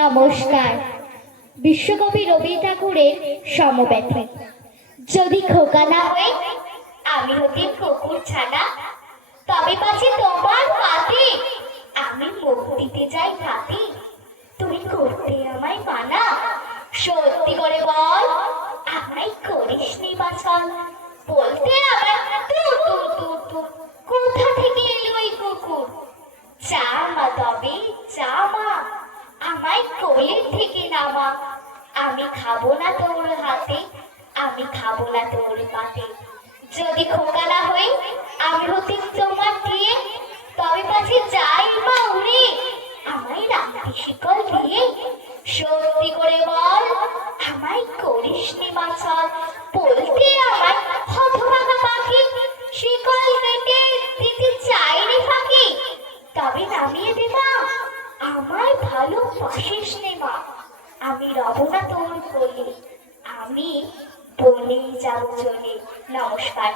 নমস্কার। বিশ্বকবি রবি ঠাকুরের সমব্যথী যদি খোকা না হয়ে, আমি হতে কুকুর ছানা। তবে পাছে তোমার পাতে, আমি মুখ দিতে যাই হাতে তুমি করতে আমায় মানা। সত্যি করে বল, আমায় করিস নি বাছল। বলতে আবার তু তু তু তু কোথা থেকে এলো এই কুকুর? চা মা তবে চা মা। আমি খাব না তোর হাতে, আমি খাব না তোর পাতে। যদি খোকা না হই, আমি হতে তোমার দিয়ে। তবে পাছে যাই মা উড়ে আমায় রাখতে শিকল দিয়ে। সত্যি করে বল, আমায় করিস নি মাছল বলতে আমায় হতভাগা পাখি, শিকল কেটে দিতে চাই রে ফাঁকি। তবে নামিয়ে দে মা, আমায় ভালো বাসিস নে মা। আমি রব না কোলে আমি বলেই যাব চলে নমস্কার।